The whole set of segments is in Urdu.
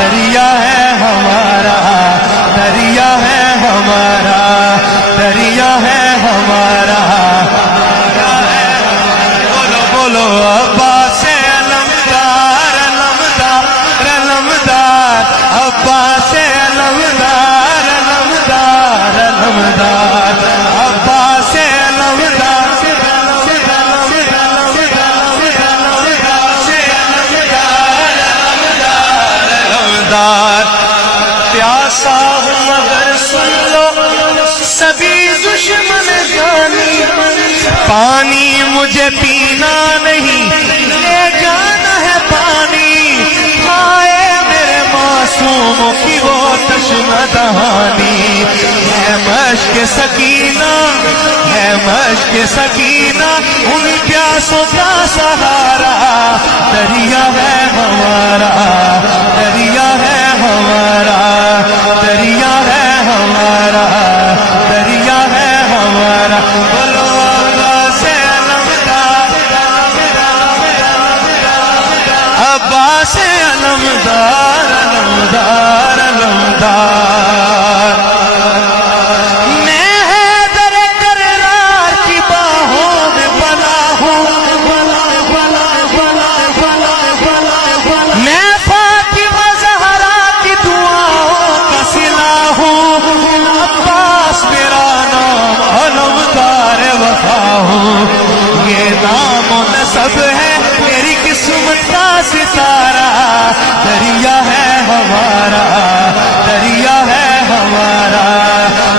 دریا ہے ہمارا، دریا ہے ہمارا، دریا ہے ہمارا۔ بولو بولو عباس علمدار، علمدار علمدار، عباس علمدار، علمدار علمدار، عباس علمدار، پیاسا ہوں مگر سن لو سبھی دشمن جانی، پانی مجھے پینا نہیں لے جانا ہے پانی، آئے میرے معصوموں کی وہ چشمہ دہانی، ہے مشق سکینہ، ہے مشق سکینہ ان پیاسوں کا سہارا، دریا ہے ہمارا، دریا ہے ہمارا، دریا ہے ہمارا، دریا ہے ہمارا۔ بولو عباس علمدار، عباس علمدار، علمدار علمدار۔ میں حیدر کرار کی باہوں میں بنا ہوں، میں فاطمہ زہرا کی دعاؤں کا صلہ ہوں، عباس میرا نام علمدار وفا ہوں، یہ نام و نسب ہے میری قسمت کا ستارہ، دریا ہے ہمارا، دریا ہے ہمارا،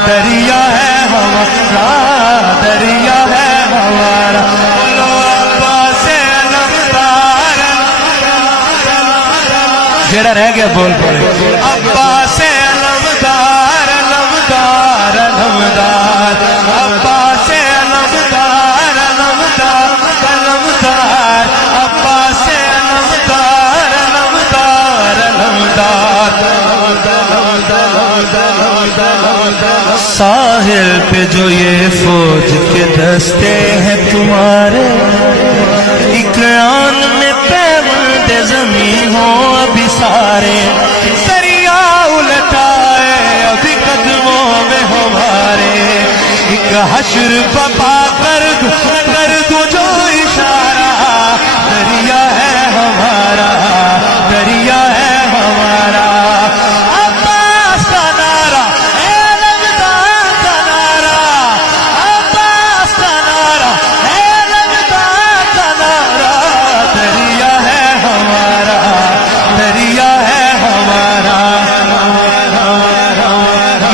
دریا ہے ہمارا، دریا ہے ہمارا۔ بولو عباس علمدار، جڑا رہ گیا بول پڑے، عباس علمدار، علمدار علمدار، عباس علمدار، علمدار علمدار، عباس علمدار، علمدار علمدار۔ ساحل پہ جو یہ فوج کے دستے ہیں تمہارے، ایک آن میں پیوند زمین ہو ابھی سارے، دریا الٹائے ابھی قدموں میں ہمارے، ایک حشر بپا کر دو جو اشارہ، دریا ہے ہمارا، دریا ہے ہمارا۔ عباس کا نعرہ، علمدار کا نعرہ، عباس کا نعرہ، علمدار کا نعرہ، دریا ہے ہمارا، دریا ہے ہمارا۔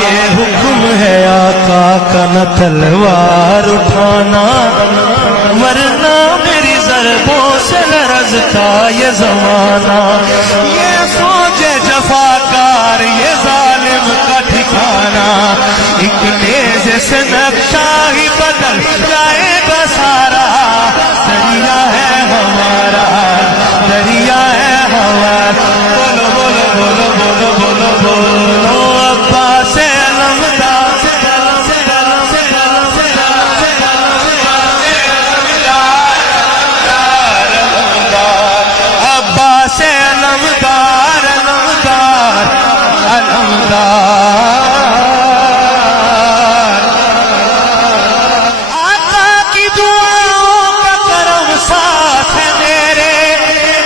یہ حکم ہے آقا کا نہ تلوار اٹھانا، ورنہ میری ضربوں سے لرزتا یہ زمانہ، یہ فوج جفاکار یہ ظالم کا ٹھکانہ، ایک نیزے سے نقشہ ہی بدل جائے گا سارا، دریا ہے ہمارا، دریا ہے ہمارا۔ بولو بولو بولو بولو بولو بولو عباس علمدار، عباس علمدار، علمدار علمدار۔ آقا کی دعاؤں کا کرم ساتھ ہے میرے،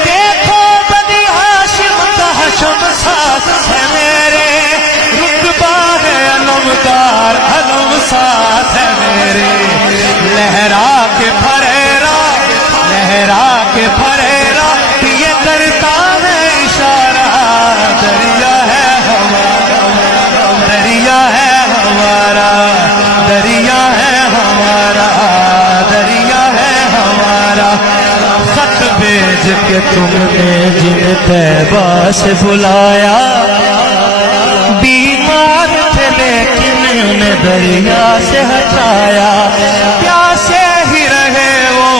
دیکھو بنی ہاشم کا حشم ساتھ ہے میرے، رتبہ ہے علمدار، علم ساتھ ہے میرے، لہرا کے پھریرا، لہرا کے پھریرا یہ کرتا ہے اشارہ، دریا ہے ہمارا، دریا ہے ہمارا، دریا ہے ہمارا، دریا ہے ہمارا۔ خط بھیج کے تم نے جن طیبہ سے بلایا، بیمار تھے لیکن انہیں دریا سے ہٹایا، پیاسے ہی رہے وہ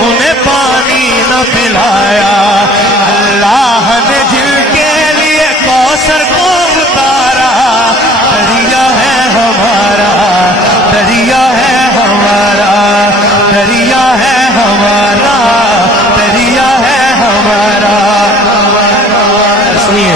انہیں پانی نہ پلایا، اللہ نے جن کے لیے کوثر کو اتارا، دریا ہے ہمارا، دریا ہے ہمارا، دریا ہے ہمارا، دریا ہے ہمارا۔ سنیے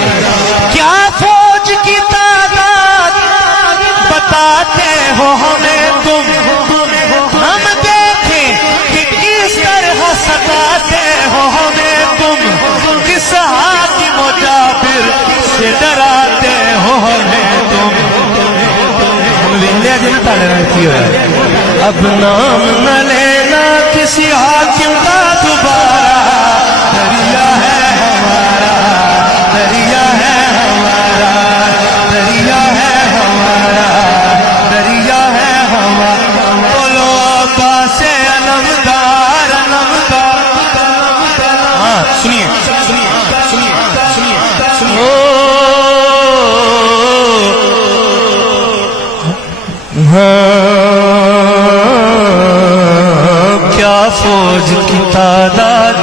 سے ڈراتے ہو ہمیں تم. اب نام نہ لینا کسی حاکم کا دوبارہ. دریا ہے ہمارا, دریا ہے ہمارا, دریا ہے ہمارا, دریا ہے ہمارا. بولو آقا سے علمدار, علمدار. ہاں سنیے سنیے سنیے سنیے سنیے. کیا فوج کی تعداد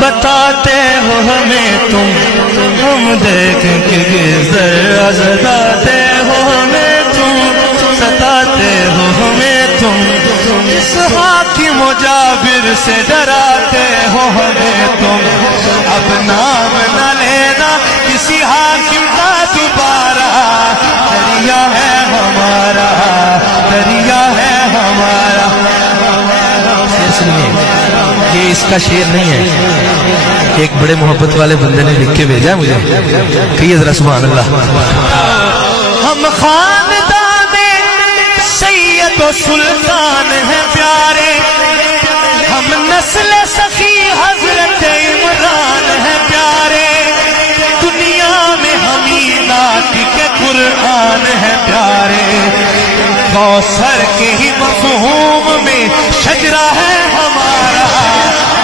بتاتے ہو ہمیں تم, ہم دیکھ کے گزر ازداتے ہو ہمیں تم, ستاتے ہو ہمیں تم. اس حاکم و جابر سے ڈراتے ہو ہمیں تم. اب نام نہ لینا کسی حاکم کا دوبارہ. دریا ہے ہمارا, دریا ہے ہمارا. یہ اس کا شعر نہیں ہے, ایک بڑے محبت والے بندے نے لکھ کے بھیجا مجھے. کہیے ذرا سبحان اللہ. ہم خاندان سید و سلطان ہیں پیارے, ہم نسل سخی حضرت عمران ہیں پیارے. دنیا میں حمیدات کے قرآن ہیں پیارے. کوثر کے ہی مفہوم میں شجرہ ہے ہمارا.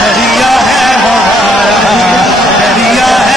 دریا ہے ہمارا, دریا ہے